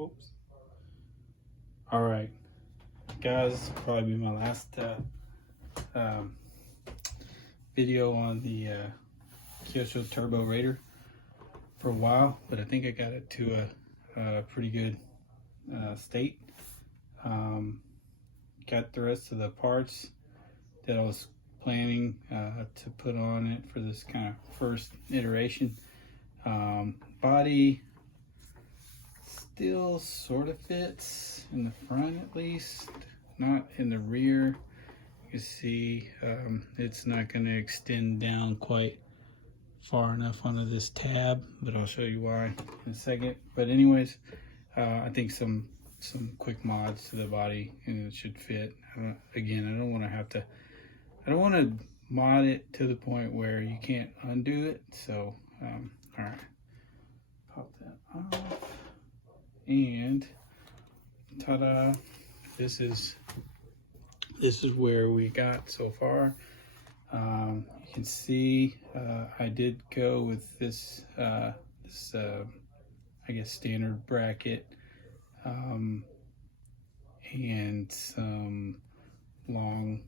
Whoops. All right, guys, this will probably be my last um, video on the Kyosho Turbo Raider for a while, but I think I got it to a pretty good state. Got the rest of the parts that I was planning to put on it for this kind of first iteration. Body still sort of fits in the front, at least not in the rear. You can see it's not going to extend down quite far enough onto this tab, but I'll show you why in a second. But anyways, I think some quick mods to the body and it should fit. Again, I don't want to mod it to the point where you can't undo it. So all right, pop that off, and ta-da, this is where we got so far. You can see I did go with this I guess standard bracket and some long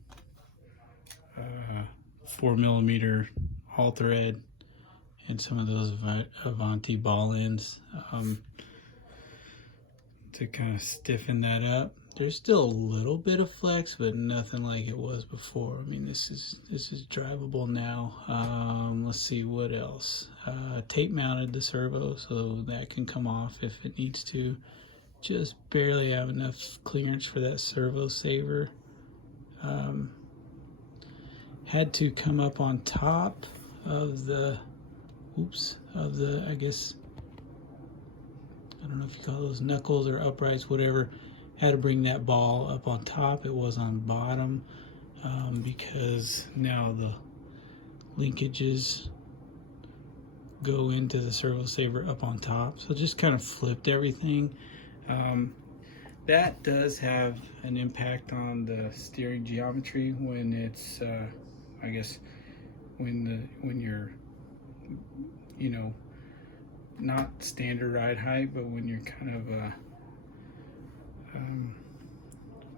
4mm all thread and some of those Avanti ball ends to kind of stiffen that up. There's still a little bit of flex, but nothing like it was before. I mean, this is drivable now. Let's see what else. Tape mounted the servo, so that can come off if it needs to. Just barely have enough clearance for that servo saver. Had to come up on top of the, I guess, I don't know if you call those knuckles or uprights, whatever. Had to bring that ball up on top. It was on bottom because now the linkages go into the servo saver up on top. So just kind of flipped everything. That does have an impact on the steering geometry when it's, I guess, when you're, you know, not standard ride height, but when you're kind of,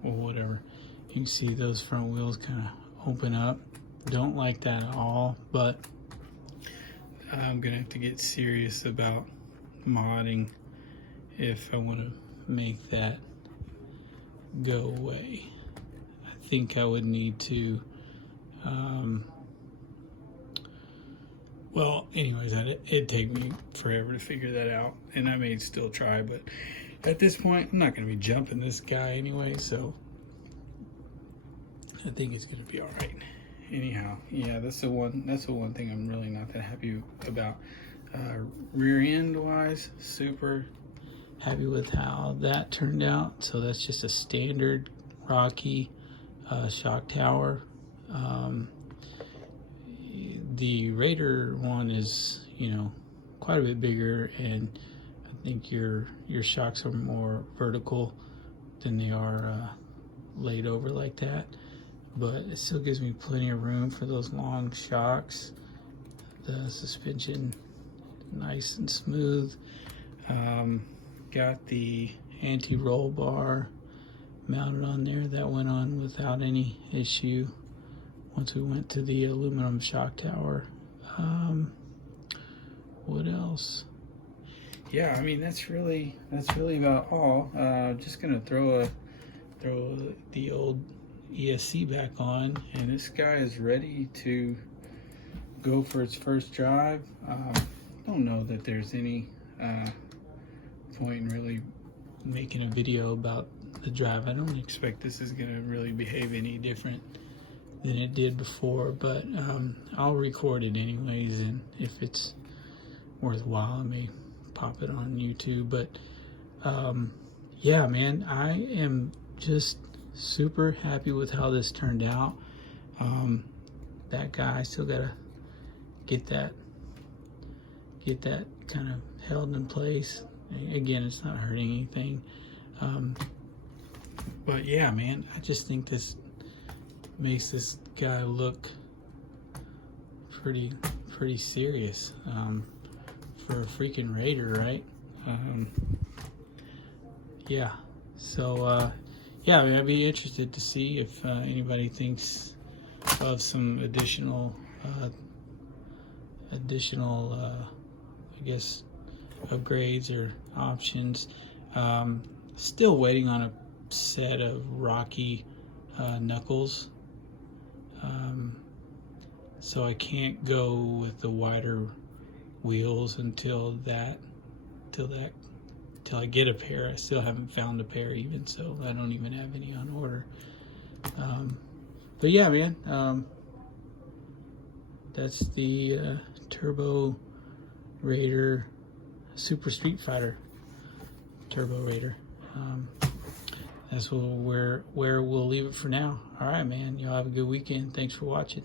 well, whatever. You can see those front wheels kind of open up. Don't like that at all, but I'm gonna have to get serious about modding if I want to make that go away. I think I would need to well, anyways, it'd take me forever to figure that out, and I may still try, but at this point I'm not going to be jumping this guy anyway, so I think it's going to be all right. Anyhow, yeah, that's the one thing I'm really not that happy about. Rear end wise, super happy with how that turned out. So that's just a standard Rocky shock tower. The Raider one is, you know, quite a bit bigger, and I think your shocks are more vertical than they are laid over like that. But it still gives me plenty of room for those long shocks. The suspension nice and smooth. Got the anti-roll bar mounted on there. That went on without any issue once we went to the aluminum shock tower. What else? Yeah, I mean, that's really about all. Just gonna throw the old ESC back on, and this guy is ready to go for its first drive. Don't know that there's any point in really making a video about the drive. I don't expect this is gonna really behave any different than it did before, but I'll record it anyways, and if it's worthwhile I may pop it on YouTube. But yeah, man, I am just super happy with how this turned out. That guy, still gotta get that kind of held in place. Again, it's not hurting anything, but yeah, man, I just think this makes this guy look pretty serious for a freaking Raider, right? yeah. So yeah, I mean, I'd be interested to see if anybody thinks of some additional I guess upgrades or options. Still waiting on a set of Rocky knuckles, so I can't go with the wider wheels until I get a pair. I still haven't found a pair even, so I don't even have any on order. But yeah, man, that's the Turbo Raider Super Street Fighter Turbo Raider. That's where we'll leave it for now. All right, man. Y'all have a good weekend. Thanks for watching.